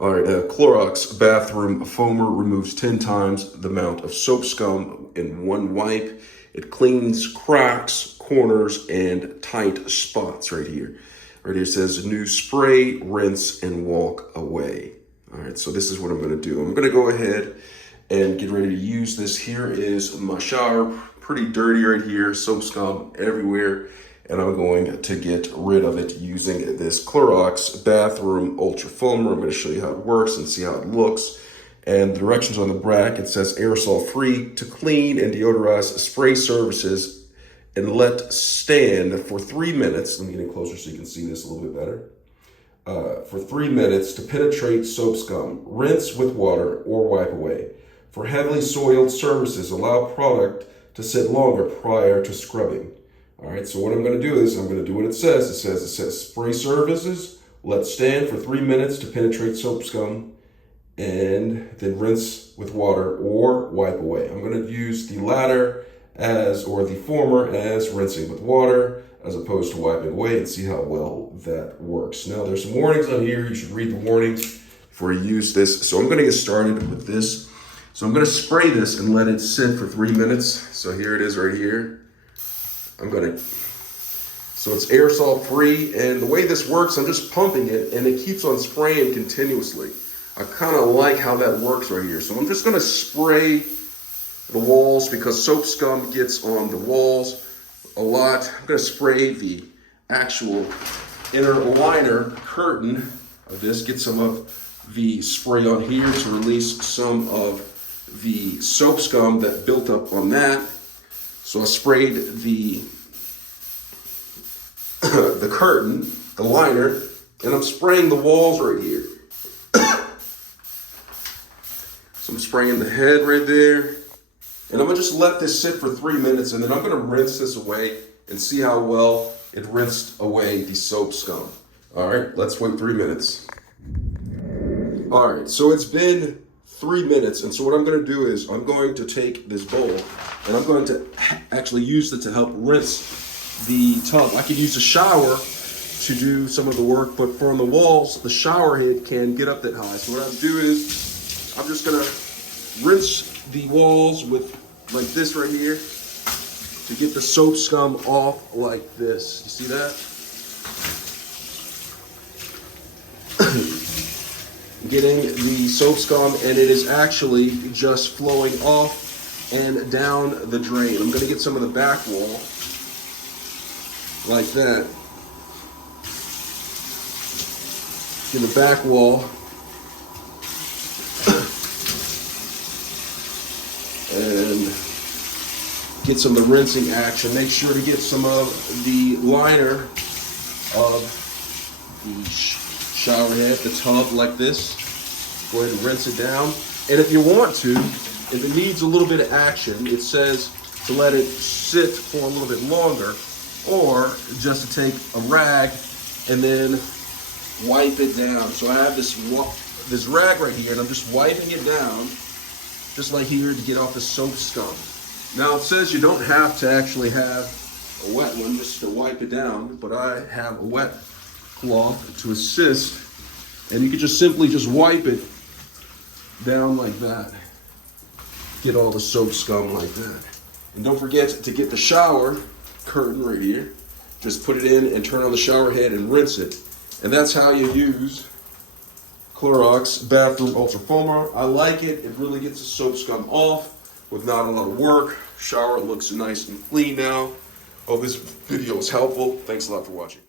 All right, Clorox Bathroom Foamer removes 10 times the amount of soap scum in one wipe. It cleans cracks, corners, and tight spots right here. Right here it says new spray, rinse, and walk away. All right, so this is what I'm gonna do. I'm gonna go ahead and get ready to use this. Here is my shower, pretty dirty right here, soap scum everywhere. And I'm going to get rid of it using this Clorox Bathroom Ultra Foamer. I'm going to show you how it works and see how it looks. And the directions on the back, it says aerosol free to clean and deodorize spray surfaces and let stand for 3 minutes. Let me get in closer so you can see this a little bit better. For 3 minutes to penetrate soap scum. Rinse with water or wipe away. For heavily soiled surfaces, allow product to sit longer prior to scrubbing. All right, so what I'm going to do is I'm going to do what it says. It says spray surfaces, let stand for 3 minutes to penetrate soap scum, and then rinse with water or wipe away. I'm going to use the latter or the former as rinsing with water as opposed to wiping away, and see how well that works. Now there's some warnings on here. You should read the warnings before you use this. So I'm going to get started with this. So I'm going to spray this and let it sit for 3 minutes. So here it is right here. So it's aerosol free, and the way this works, I'm just pumping it and it keeps on spraying continuously. I kind of like how that works right here. So I'm just gonna spray the walls because soap scum gets on the walls a lot. I'm gonna spray the actual inner liner curtain of this, get some of the spray on here to release some of the soap scum that built up on that. So I sprayed the curtain, the liner, and I'm spraying the walls right here. So I'm spraying the head right there. And I'm gonna just let this sit for 3 minutes, and then I'm gonna rinse this away and see how well it rinsed away the soap scum. All right, let's wait 3 minutes. All right, so it's been 3 minutes, and so what I'm going to do is I'm going to take this bowl and I'm going to actually use it to help rinse the tub. I could use a shower to do some of the work, but from the walls, the shower head can get up that high. So what I do is I'm just going to rinse the walls with like this right here to get the soap scum off like this. You see that? Getting the soap scum, and it is actually just flowing off and down the drain. I'm going to get some of the back wall like that. In the back wall. And get some of the rinsing action. Make sure to get some of the liner of the shower head, the tub like this. Go ahead and rinse it down. And if you want to, if it needs a little bit of action, it says to let it sit for a little bit longer, or just to take a rag and then wipe it down. So I have this rag right here, and I'm just wiping it down, just like here, to get off the soap scum. Now it says you don't have to actually have a wet one just to wipe it down, but I have a wet cloth to assist, and you can just simply just wipe it down like that. Get all the soap scum like that. And don't forget to get the shower curtain right here. Just put it in and turn on the shower head and rinse it. And that's how you use Clorox Bathroom Ultra Foamer. I like it. It really gets the soap scum off with not a lot of work. Shower looks nice and clean now. Hope this video was helpful. Thanks a lot for watching.